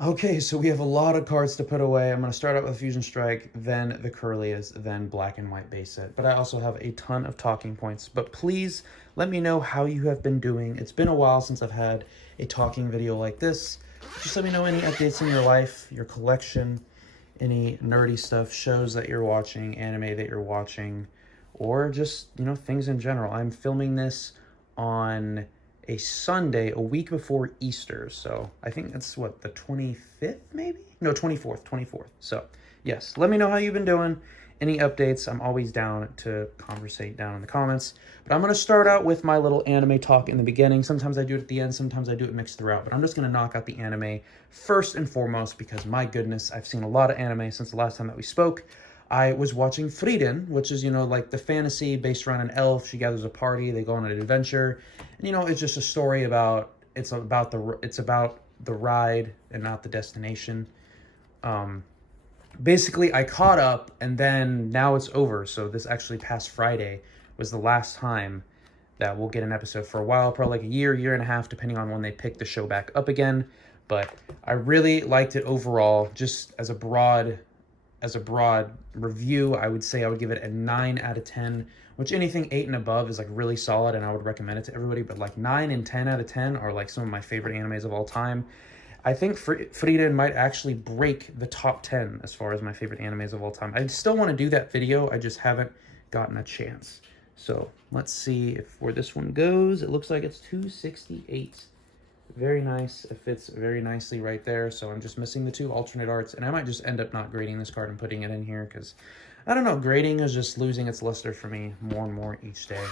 Okay, so we have a lot of cards to put away. I'm going to start out with Fusion Strike, then the Curlias, then Black and White base set. But I also have a ton of talking points. But please let me know how you have been doing. It's been a while since I've had a talking video like this. Just let me know any updates in your life, your collection, any nerdy stuff, shows that you're watching, anime that you're watching, or just, things in general. I'm filming this on a Sunday, a week before Easter. So I think that's what, the 25th maybe? No, 24th, 24th. So yes, let me know how you've been doing. Any updates, I'm always down to conversate down in the comments. But I'm going to start out with my little anime talk in the beginning. Sometimes I do it at the end, sometimes I do it mixed throughout. But I'm just going to knock out the anime first and foremost because, my goodness, I've seen a lot of anime since the last time that we spoke. I was watching Frieren, which is, like the fantasy based around an elf. She gathers a party, they go on an adventure. And, it's just a story about, it's about the ride and not the destination. Basically, I caught up, and then now it's over. So this actually past Friday was the last time that we'll get an episode for a while, probably like a year and a half, depending on when they pick the show back up again. But I really liked it overall. Just as a broad review, I would say I would give it a 9 out of 10, which anything 8 and above is like really solid, and I would recommend it to everybody. But like 9 and 10 out of 10 are like some of my favorite animes of all time. I think Frieren might actually break the top 10 as far as my favorite animes of all time. I still want to do that video. I just haven't gotten a chance. So let's see where this one goes. It looks like it's 268. Very nice. It fits very nicely right there. So I'm just missing the 2 alternate arts. And I might just end up not grading this card and putting it in here because, I don't know, grading is just losing its luster for me more and more each day.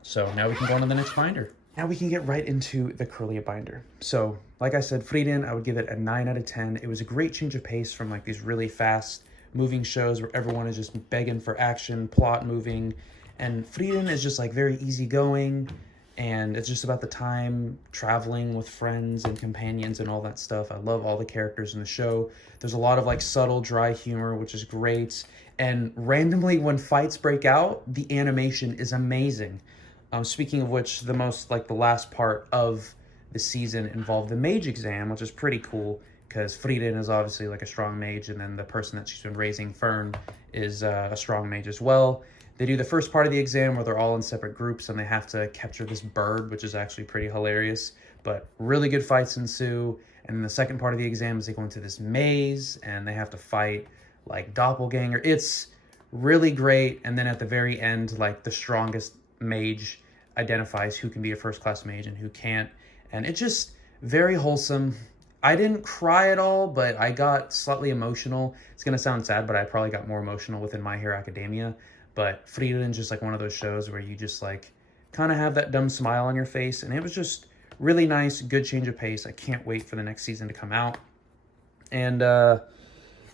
So now we can go on to the next binder. Now we can get right into the Curlia binder. So, like I said, Frieren, I would give it a 9 out of 10. It was a great change of pace from like these really fast moving shows where everyone is just begging for action, plot moving. And Frieren is just like very easygoing, and it's just about the time traveling with friends and companions and all that stuff. I love all the characters in the show. There's a lot of like subtle, dry humor, which is great. And randomly, when fights break out, the animation is amazing. Speaking of which, the last part of the season involved the mage exam, which is pretty cool because Frieren is obviously like a strong mage, and then the person that she's been raising, Fern, is a strong mage as well. They do the first part of the exam where they're all in separate groups and they have to capture this bird, which is actually pretty hilarious, but really good fights ensue. And then the second part of the exam is they go into this maze and they have to fight like doppelganger. It's really great. And then at the very end, like the strongest mage identifies who can be a first-class mage and who can't. And it's just very wholesome. I didn't cry at all, but I got slightly emotional. It's going to sound sad, but I probably got more emotional within My Hero Academia. But Frieren's just like one of those shows where you just like kind of have that dumb smile on your face. And it was just really nice, good change of pace. I can't wait for the next season to come out. And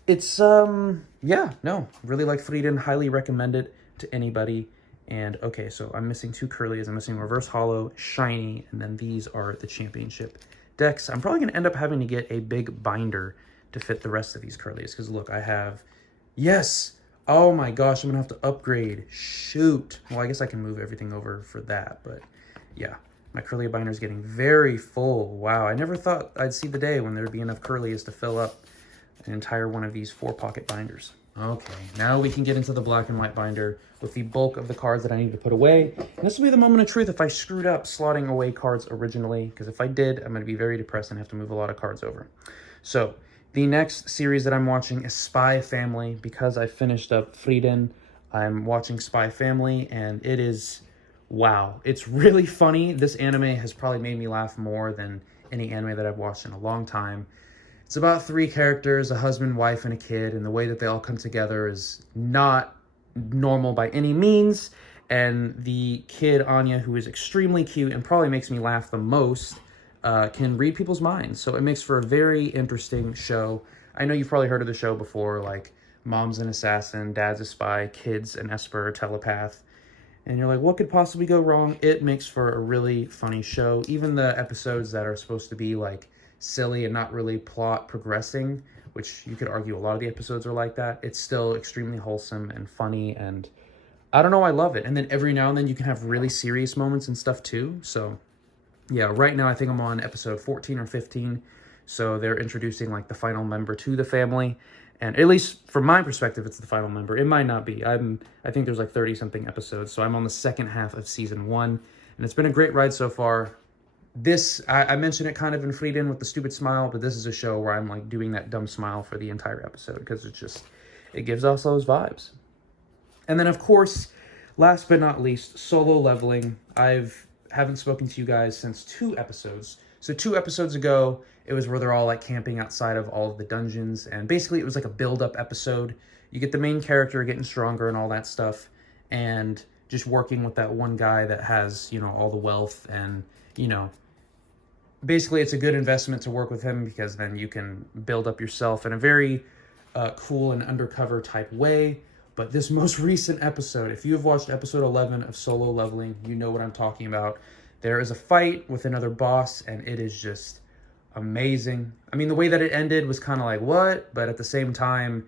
it's, yeah, no, really like Frieren. Highly recommend it to anybody. And okay, so I'm missing 2 Curlias. I'm missing Reverse Hollow, Shiny, and then these are the championship decks. I'm probably going to end up having to get a big binder to fit the rest of these Curlias. Because look, I have, yes, oh my gosh, I'm going to have to upgrade. Shoot. Well, I guess I can move everything over for that. But yeah, my Curlia binder is getting very full. Wow, I never thought I'd see the day when there'd be enough Curlias to fill up an entire one of these 4-pocket binders. Okay, now we can get into the black and white binder with the bulk of the cards that I need to put away. And this will be the moment of truth if I screwed up slotting away cards originally, because if I did, I'm going to be very depressed and have to move a lot of cards over. So, the next series that I'm watching is Spy Family. Because I finished up Frieren, I'm watching Spy Family, and it is, wow. It's really funny. This anime has probably made me laugh more than any anime that I've watched in a long time. It's about 3 characters, a husband, wife, and a kid, and the way that they all come together is not normal by any means. And the kid, Anya, who is extremely cute and probably makes me laugh the most, can read people's minds. So it makes for a very interesting show. I know you've probably heard of the show before, like Mom's an Assassin, Dad's a Spy, Kid's an Esper, Telepath. And you're like, what could possibly go wrong? It makes for a really funny show. Even the episodes that are supposed to be like silly and not really plot progressing, which you could argue a lot of the episodes are like that, it's still extremely wholesome and funny, and I don't know, I love it. And then every now and then you can have really serious moments and stuff too. So yeah, right now I think I'm on episode 14 or 15, So they're introducing like the final member to the family. And at least from my perspective, it's the final member. It might not be. I think there's like 30 something episodes. So I'm on the second half of season 1, and it's been a great ride so far. This, I mentioned it kind of in Frieden with the stupid smile, but this is a show where I'm like doing that dumb smile for the entire episode because it's just, it gives us those vibes. And then of course, last but not least, Solo Leveling. Haven't spoken to you guys since 2 episodes. So 2 episodes ago, it was where they're all like camping outside of all of the dungeons, and basically it was like a build-up episode. You get the main character getting stronger and all that stuff, and just working with that one guy that has, you know, all the wealth, and, you know, basically it's a good investment to work with him because then you can build up yourself in a very cool and undercover type way. But this most recent episode, if you have watched episode 11 of Solo Leveling, you know what I'm talking about. There is a fight with another boss, and it is just amazing. I mean, the way that it ended was kind of like, what? But at the same time,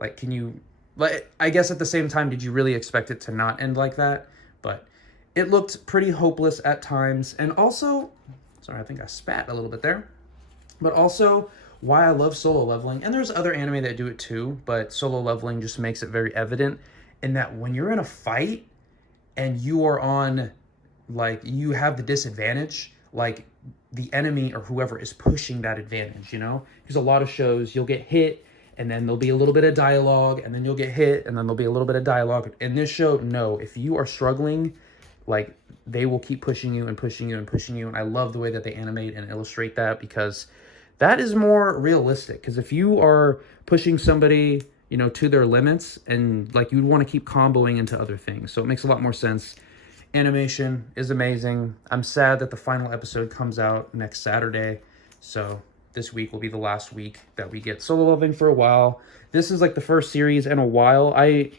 like, can you... Like, I guess at the same time, did you really expect it to not end like that? But it looked pretty hopeless at times. And also... Sorry, I think I spat a little bit there. But also, why I love Solo Leveling, and there's other anime that do it too, but Solo Leveling just makes it very evident in that when you're in a fight and you are on... like, you have the disadvantage, like, the enemy or whoever is pushing that advantage, you know? Because a lot of shows, you'll get hit, and then there'll be a little bit of dialogue, and then you'll get hit, and then there'll be a little bit of dialogue. In this show, no. If you are struggling, like, they will keep pushing you and pushing you and pushing you, and I love the way that they animate and illustrate that, because that is more realistic. Because if you are pushing somebody, you know, to their limits, and, like, you'd want to keep comboing into other things. So it makes a lot more sense. Animation is amazing. I'm sad that the final episode comes out next Saturday. So this week will be the last week that we get Solo Leveling for a while. This is like the first series in a while. I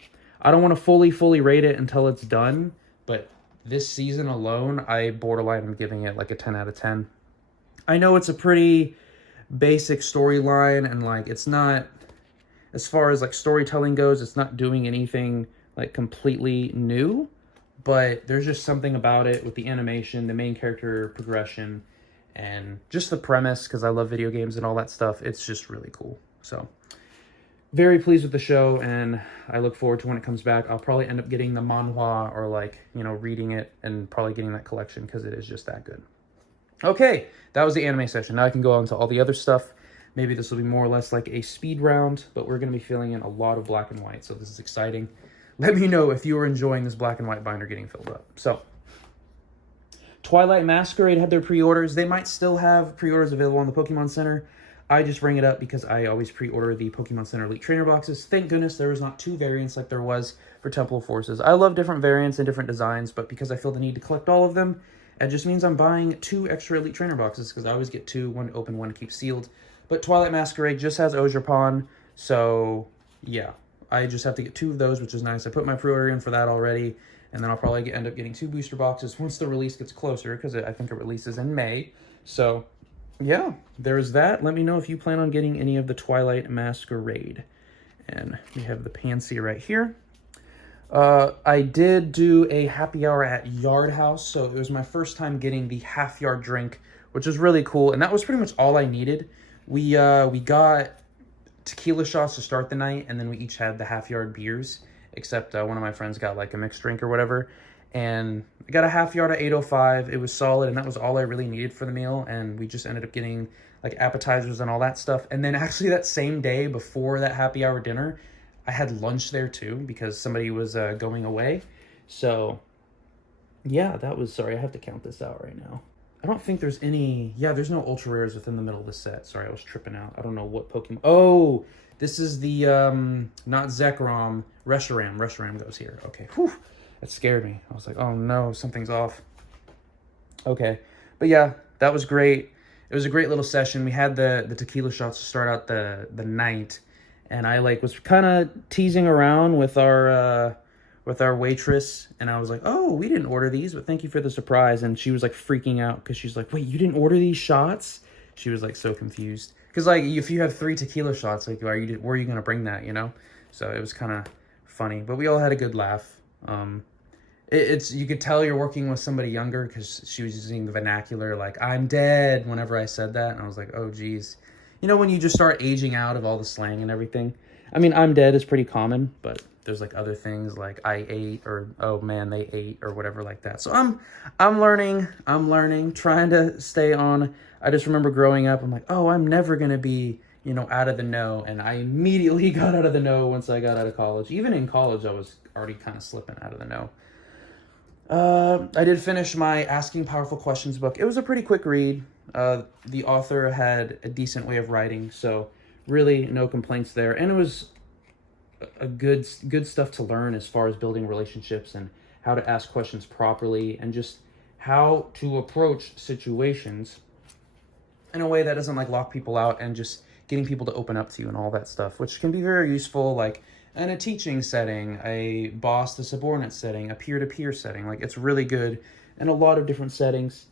don't want to fully rate it until it's done. But this season alone, I borderline am giving it like a 10 out of 10. I know it's a pretty basic storyline, and like it's not, as far as like storytelling goes, it's not doing anything like completely new. But there's just something about it with the animation, the main character progression, and just the premise, because I love video games and all that stuff. It's just really cool. So, very pleased with the show, and I look forward to when it comes back. I'll probably end up getting the manhwa, or like, you know, reading it, and probably getting that collection, because it is just that good. Okay, that was the anime session. Now I can go on to all the other stuff. Maybe this will be more or less like a speed round, but we're going to be filling in a lot of black and white, so this is exciting. Let me know if you are enjoying this black and white binder getting filled up. So, Twilight Masquerade had their pre-orders. They might still have pre-orders available on the Pokemon Center. I just bring it up because I always pre-order the Pokemon Center Elite Trainer boxes. Thank goodness there was not 2 variants like there was for Temple of Forces. I love different variants and different designs, but because I feel the need to collect all of them, it just means I'm buying 2 extra Elite Trainer boxes, because I always get 2, one to open, one to keep sealed. But Twilight Masquerade just has Ogerpon, so yeah. I just have to get 2 of those, which is nice. I put my pre-order in for that already, and then I'll probably end up getting 2 booster boxes once the release gets closer, because I think it releases in May. So, yeah, there's that. Let me know if you plan on getting any of the Twilight Masquerade. And we have the Pansy right here. I did do a happy hour at Yard House, so it was my first time getting the half-yard drink, which is really cool, and that was pretty much all I needed. We got tequila shots to start the night, and then we each had the half-yard beers, except one of my friends got like a mixed drink or whatever, and I got a half-yard at 8:05. It was solid, and that was all I really needed for the meal, and we just ended up getting like appetizers and all that stuff. And then actually that same day before that happy hour dinner, I had lunch there too, because somebody was going away. So yeah, that was, sorry, I have to count this out right now. I don't think there's any... Yeah, there's no ultra rares within the middle of the set. Sorry, I was tripping out. I don't know what Pokemon... Oh, this is the, not Zekrom. Reshiram. Reshiram goes here. Okay, whew. That scared me. I was like, oh no, something's off. Okay, but yeah, that was great. It was a great little session. We had the tequila shots to start out the night. And I, like, was kind of teasing around with our waitress, and I was like, oh, we didn't order these, but thank you for the surprise. And she was like freaking out because she's like, wait, you didn't order these shots? She was like so confused, because like if you have 3 tequila shots, like where are you gonna bring that, you know? So it was kind of funny, but we all had a good laugh. it's you could tell you're working with somebody younger because she was using the vernacular like "I'm dead" whenever I said that, and I was like, oh geez, you know when you just start aging out of all the slang and everything. I mean, "I'm dead" is pretty common, but there's like other things like "I ate" or "oh man, they ate" or whatever like that. So I'm learning, trying to stay on. I just remember growing up, I'm like, oh, I'm never gonna be, you know, out of the know, and I immediately got out of the know once I got out of college. Even in college, I was already kind of slipping out of the know. I did finish my Asking Powerful Questions book. It was a pretty quick read. The author had a decent way of writing, so really no complaints there. And it was a good stuff to learn as far as building relationships and how to ask questions properly and just how to approach situations in a way that doesn't like lock people out and just getting people to open up to you and all that stuff, which can be very useful, like in a teaching setting, a boss to subordinate setting, a peer-to-peer setting. Like it's really good in a lot of different settings.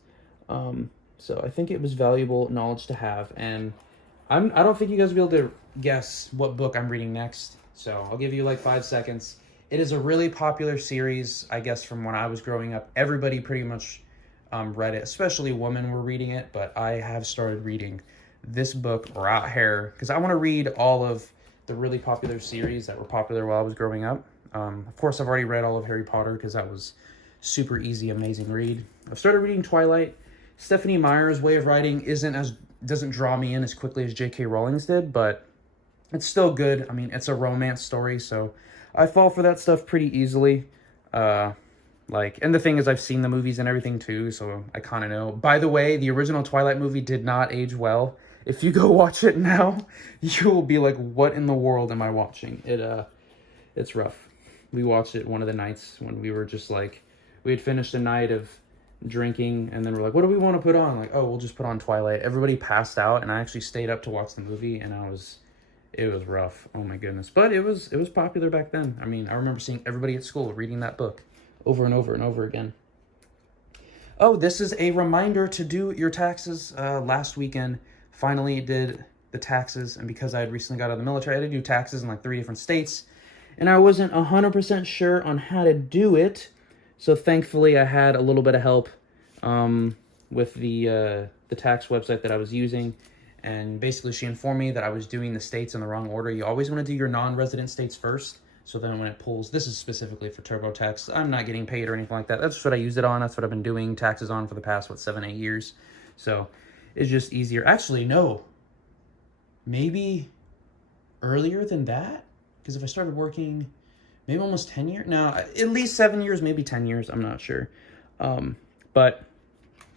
So I think it was valuable knowledge to have. And I don't think you guys will be able to guess what book I'm reading next. So I'll give you like 5 seconds. It is a really popular series, I guess, from when I was growing up. Everybody pretty much read it, especially women were reading it, but I have started reading this book right here because I want to read all of the really popular series that were popular while I was growing up. Of course, I've already read all of Harry Potter because that was super easy, amazing read. I've started reading Twilight. Stephanie Meyer's way of writing doesn't draw me in as quickly as J.K. Rowling's did, but it's still good. I mean, it's a romance story, so I fall for that stuff pretty easily. And the thing is, I've seen the movies and everything too, so I kind of know. By the way, the original Twilight movie did not age well. If you go watch it now, you will be like, what in the world am I watching? It's rough. We watched it one of the nights when we were just like, we had finished a night of drinking, and then we're like, what do we want to put on? Like, oh, we'll just put on Twilight. Everybody passed out, and I actually stayed up to watch the movie, and it was rough. Oh my goodness. But it was popular back then. I mean, I remember seeing everybody at school reading that book over and over and over again. Oh, this is a reminder to do your taxes. Last weekend, finally did the taxes, and because I had recently got out of the military, I had to do taxes in like 3 different states, and I wasn't 100% sure on how to do it, so thankfully I had a little bit of help with the tax website that I was using, and basically she informed me that I was doing the states in the wrong order. You always want to do your non-resident states first, so then when it pulls, this is specifically for TurboTax. I'm not getting paid or anything like that. That's what I use it on. That's what I've been doing taxes on for the past, 7-8 years. So it's just easier. Actually, no. Maybe earlier than that? Because if I started working maybe almost 10 years? No, at least 7 years, maybe 10 years. I'm not sure. But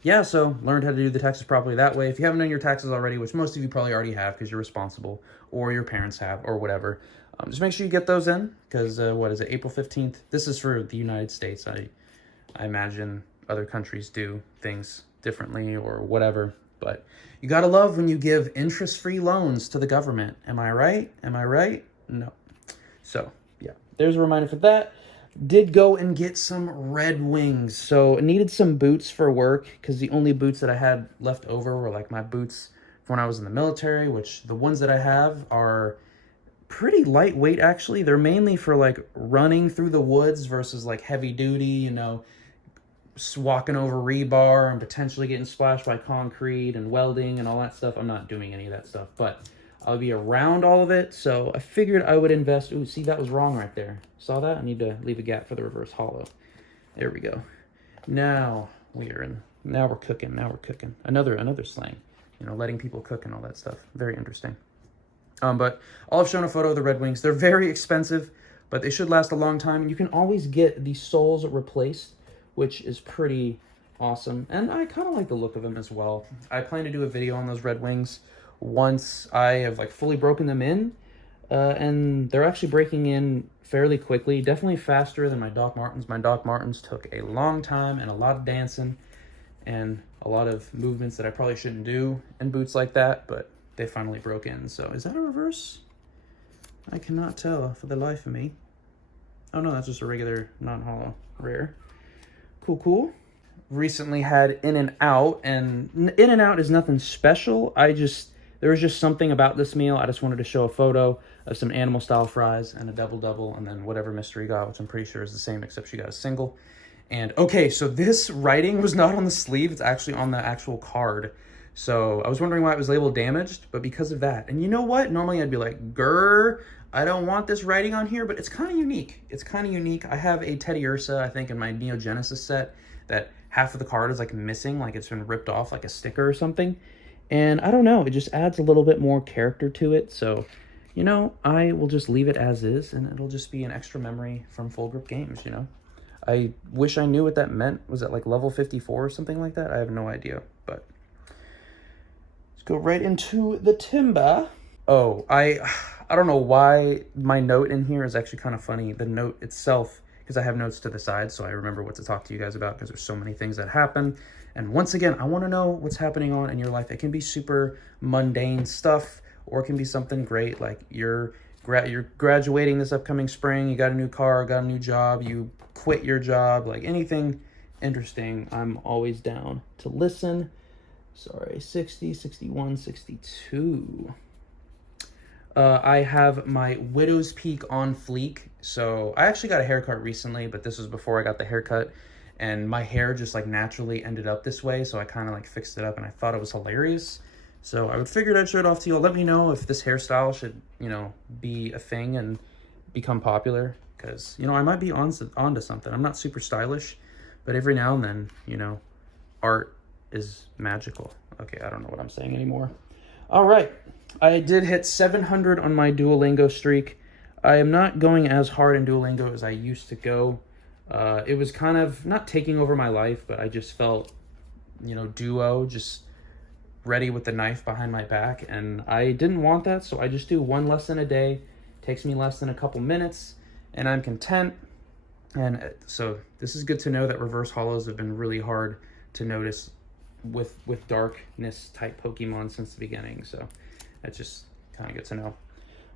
yeah, so learned how to do the taxes properly that way. If you haven't done your taxes already, which most of you probably already have because you're responsible, or your parents have, or whatever, just make sure you get those in, because what is it, April 15th? This is for the United States. I imagine other countries do things differently or whatever, but you gotta love when you give interest-free loans to the government. Am I right? Am I right? No. So, yeah, there's a reminder for that. Did go and get some Red Wings. So, needed some boots for work, because the only boots that I had left over were, like, my boots from when I was in the military, which the ones that I have are pretty lightweight, actually. They're mainly for, like, running through the woods versus, like, heavy duty, you know, walking over rebar and potentially getting splashed by concrete and welding and all that stuff. I'm not doing any of that stuff, but I'll be around all of it, so I figured I would invest. Ooh, see, that was wrong right there. Saw that? I need to leave a gap for the reverse hollow. There we go. Now we're cooking. Now we're cooking. Another slang. You know, letting people cook and all that stuff. Very interesting. But I've shown a photo of the Red Wings. They're very expensive, but they should last a long time. You can always get the soles replaced, which is pretty awesome. And I kind of like the look of them as well. I plan to do a video on those Red Wings once I have like fully broken them in. And they're actually breaking in fairly quickly. Definitely faster than my Doc Martens. My Doc Martens took a long time and a lot of dancing and a lot of movements that I probably shouldn't do in boots like that, but they finally broke in. So is that a reverse? I cannot tell for the life of me. Oh no, that's just a regular non-hollow rare. Cool. Recently had In-N-Out, and In-N-Out is nothing special. There was just something about this meal. I just wanted to show a photo of some animal style fries and a double-double, and then whatever mystery got, which I'm pretty sure is the same, except she got a single. And okay, so this writing was not on the sleeve, it's actually on the actual card. So I was wondering why it was labeled damaged, but because of that. And you know what? Normally I'd be like, grr, I don't want this writing on here, but it's kind of unique. It's kind of unique. I have a Teddy Ursa, I think, in my Neo Genesis set that half of the card is like missing, like it's been ripped off like a sticker or something. And I don't know, it just adds a little bit more character to it. So, you know, I will just leave it as is, and it'll just be an extra memory from Full Grip Games, you know? I wish I knew what that meant. Was it like level 54 or something like that? I have no idea, but let's go right into the timber. Oh, I don't know why my note in here is actually kind of funny. The note itself, because I have notes to the side, so I remember what to talk to you guys about because there's so many things that happen. And once again, I want to know what's happening on in your life. It can be super mundane stuff, or it can be something great, like you're graduating this upcoming spring, you got a new car, got a new job, you quit your job, like anything interesting, I'm always down to listen. Sorry, 60, 61, 62. I have my Widow's Peak on fleek. So I actually got a haircut recently, but this was before I got the haircut, and my hair just like naturally ended up this way, so I kind of like fixed it up, and I thought it was hilarious. So I would figure I'd show it off to you. Let me know if this hairstyle should, you know, be a thing and become popular, because, you know, I might be onto something. I'm not super stylish, but every now and then, you know, art is magical. Okay, I don't know what I'm saying anymore. All right, I did hit 700 on my Duolingo streak. I am not going as hard in Duolingo as I used to go. It was kind of not taking over my life, but I just felt, you know, Duo just ready with the knife behind my back, and I didn't want that, so I just do one lesson a day. Takes me less than a couple minutes, and I'm content. And so this is good to know that reverse hollows have been really hard to notice with darkness type Pokemon since the beginning, so that's just kind of good to know.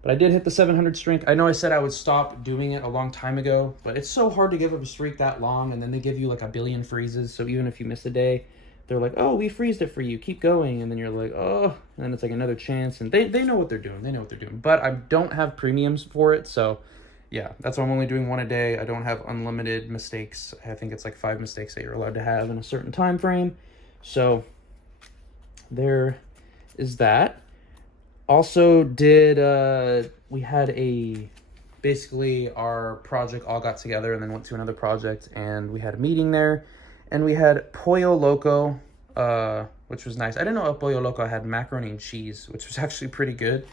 But I did hit the 700 streak. I know I said I would stop doing it a long time ago, but it's so hard to give up a streak that long, and then they give you like a billion freezes, so even if you miss a day, they're like, oh, we freezed it for you, keep going, and then you're like, oh, and then it's like another chance, and they know what they're doing, but I don't have premiums for it, so yeah, that's why I'm only doing one a day. I don't have unlimited mistakes. I think it's like 5 mistakes that you're allowed to have in a certain time frame, so there is that. Also we had basically our project all got together and then went to another project, and we had a meeting there. And we had Pollo Loco, which was nice. I didn't know Pollo Loco had macaroni and cheese, which was actually pretty good.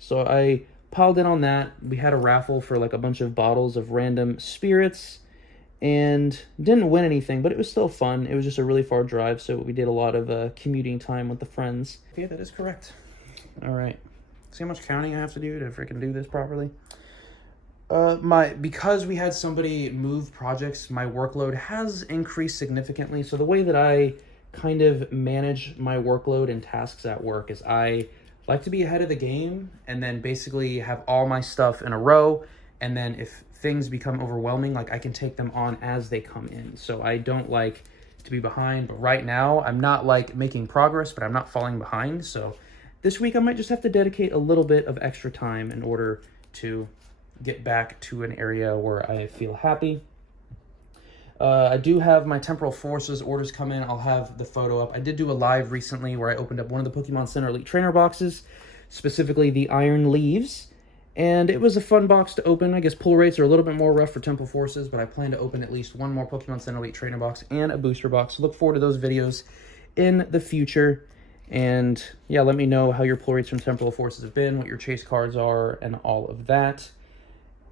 So I piled in on that. We had a raffle for like a bunch of bottles of random spirits, and didn't win anything, but it was still fun. It was just a really far drive, so we did a lot of commuting time with the friends. Yeah, that is correct. All right. See how much counting I have to do to freaking do this properly? Because we had somebody move projects, my workload has increased significantly. So the way that I kind of manage my workload and tasks at work is I like to be ahead of the game, and then basically have all my stuff in a row. And then if things become overwhelming, like I can take them on as they come in. So I don't like to be behind, but right now I'm not like making progress, but I'm not falling behind. So this week I might just have to dedicate a little bit of extra time in order to get back to an area where I feel happy. I do have my Temporal Forces orders come in. I'll have the photo up. I did do a live recently where I opened up one of the Pokemon Center Elite Trainer boxes, specifically the Iron Leaves, and it was a fun box to open. I guess pull rates are a little bit more rough for Temporal Forces, but I plan to open at least one more Pokemon Center Elite Trainer box and a booster box. So look forward to those videos in the future. And yeah, let me know how your pull rates from Temporal Forces have been, what your chase cards are, and all of that.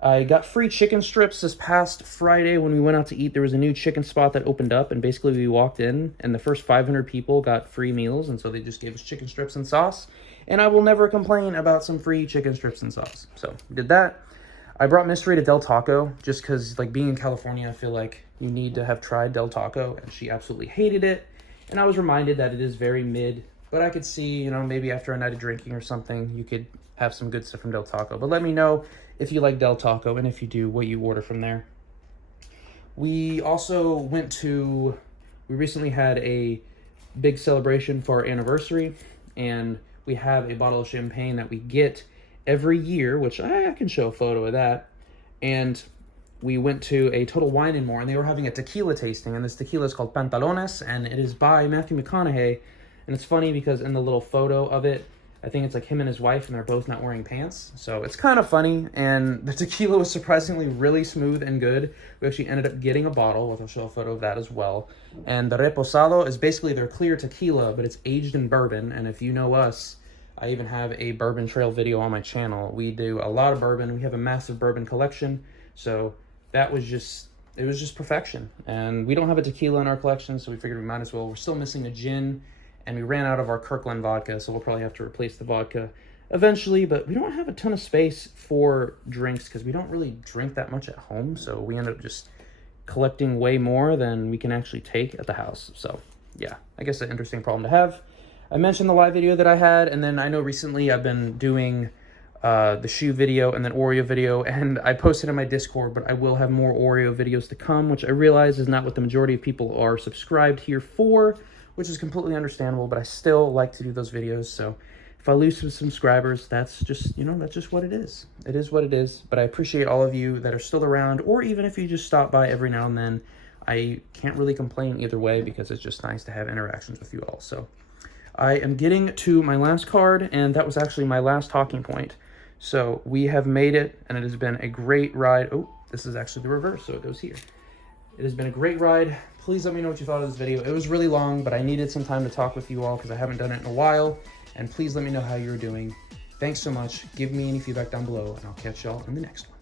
I got free chicken strips this past Friday when we went out to eat. There was a new chicken spot that opened up, and basically we walked in, and the first 500 people got free meals, and so they just gave us chicken strips and sauce. And I will never complain about some free chicken strips and sauce. So we did that. I brought Mystery to Del Taco just because, like, being in California, I feel like you need to have tried Del Taco, and she absolutely hated it. And I was reminded that it is very mid, but I could see, you know, maybe after a night of drinking or something, you could have some good stuff from Del Taco. But let me know if you like Del Taco, and if you do, what you order from there. We also we recently had a big celebration for our anniversary, and we have a bottle of champagne that we get every year, which I can show a photo of that. And we went to a Total Wine & More, and they were having a tequila tasting, and this tequila is called Pantalones, and it is by Matthew McConaughey. And it's funny because in the little photo of it, I think it's like him and his wife, and they're both not wearing pants. So it's kind of funny, and the tequila was surprisingly really smooth and good. We actually ended up getting a bottle, which I'll show a photo of that as well. And the Reposado is basically their clear tequila, but it's aged in bourbon. And if you know us, I even have a bourbon trail video on my channel. We do a lot of bourbon. We have a massive bourbon collection. So that was just, it was just perfection. And we don't have a tequila in our collection, so we figured we might as well. We're still missing a gin, and we ran out of our Kirkland vodka, so we'll probably have to replace the vodka eventually. But we don't have a ton of space for drinks because we don't really drink that much at home. So we end up just collecting way more than we can actually take at the house. So yeah, I guess an interesting problem to have. I mentioned the live video that I had, and then I know recently I've been doing the shoe video and then Oreo video, and I posted in my Discord, but I will have more Oreo videos to come, which I realize is not what the majority of people are subscribed here for, which is completely understandable, but I still like to do those videos. So if I lose some subscribers, that's just, you know, that's just what it is. It is what it is, but I appreciate all of you that are still around, or even if you just stop by every now and then. I can't really complain either way because it's just nice to have interactions with you all. So I am getting to my last card, and that was actually my last talking point. So we have made it, and it has been a great ride. Oh, this is actually the reverse, so it goes here. It has been a great ride. Please let me know what you thought of this video. It was really long, but I needed some time to talk with you all because I haven't done it in a while. And please let me know how you're doing. Thanks so much. Give me any feedback down below, and I'll catch y'all in the next one.